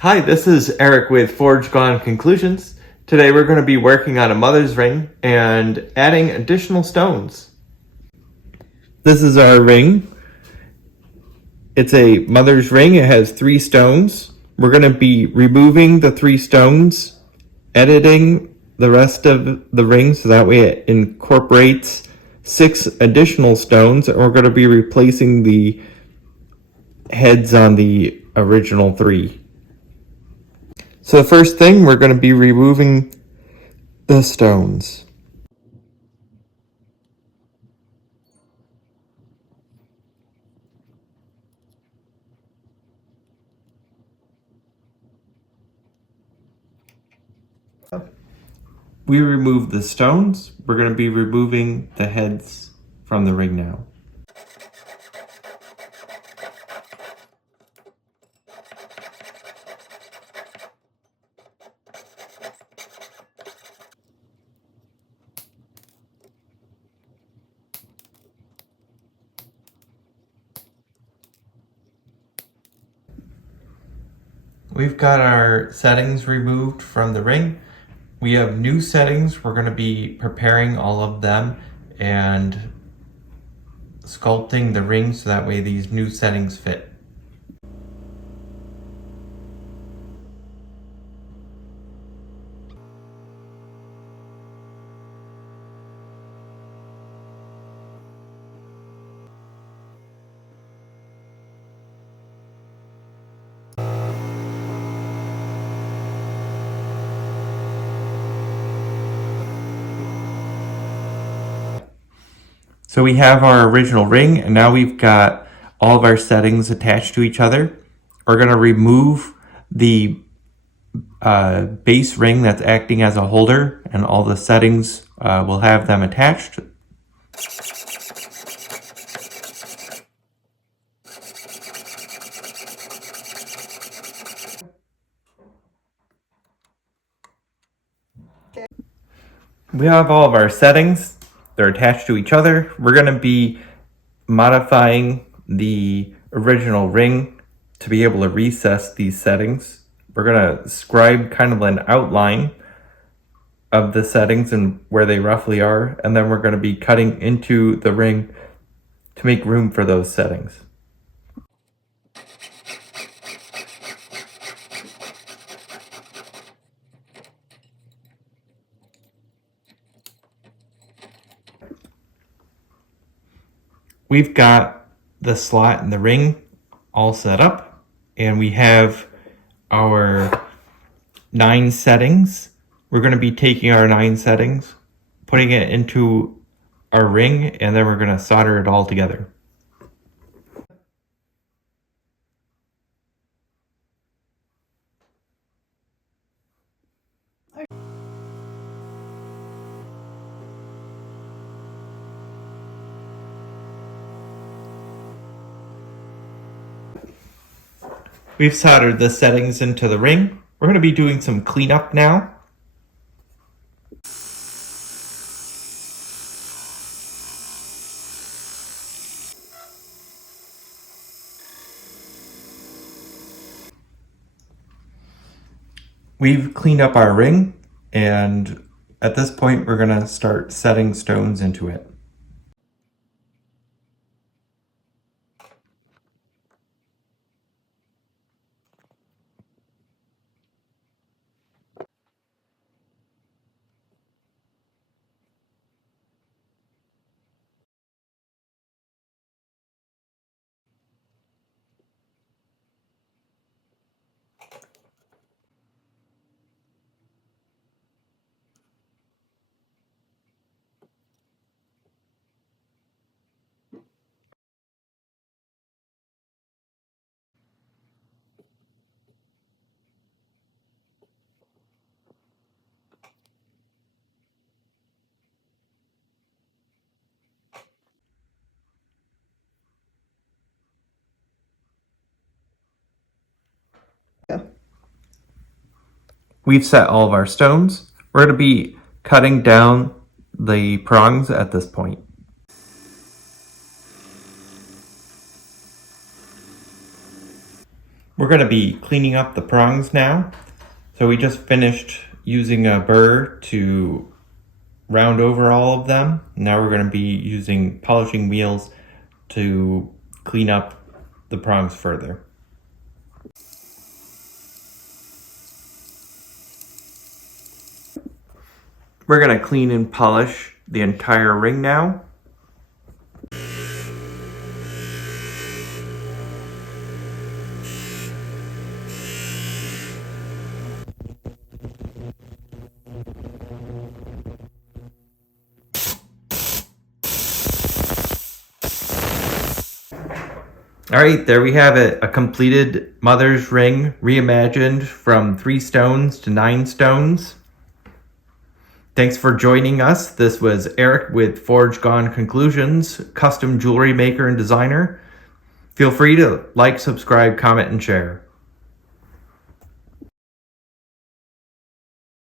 Hi, this is Eric with Forge Gone Conclusions. Today we're going to be working on a mother's ring and adding additional stones. This is our ring. It's a mother's ring. It has 3 stones. We're going to be removing the 3 stones, editing the rest of the ring so that way it incorporates 6 additional stones, and we're going to be replacing the heads on the original 3. So the first thing, we're going to be removing the stones. We removed the stones. We're going to be removing the heads from the ring now. We've got our settings removed from the ring. We have new settings. We're going to be preparing all of them and sculpting the ring so that way these new settings fit. So we have our original ring, and now we've got all of our settings attached to each other. We're going to remove the base ring that's acting as a holder, and all the settings will have them attached. We have all of our settings. They're attached to each other. We're going to be modifying the original ring to be able to recess these settings. We're going to scribe kind of an outline of the settings and where they roughly are, and then we're going to be cutting into the ring to make room for those settings. We've got the slot in the ring all set up, and we have our 9 settings. We're going to be taking our 9 settings, putting it into our ring, and then we're going to solder it all together. We've soldered the settings into the ring. We're going to be doing some cleanup now. We've cleaned up our ring, and at this point we're going to start setting stones into it. We've set all of our stones. We're going to be cutting down the prongs at this point. We're going to be cleaning up the prongs now. So we just finished using a burr to round over all of them. Now we're going to be using polishing wheels to clean up the prongs further. We're going to clean and polish the entire ring now. All right, there we have it. A completed mother's ring, reimagined from 3 stones to 9 stones. Thanks for joining us. This was Eric with Forge Gone Conclusions, custom jewelry maker and designer. Feel free to like, subscribe, comment, and share.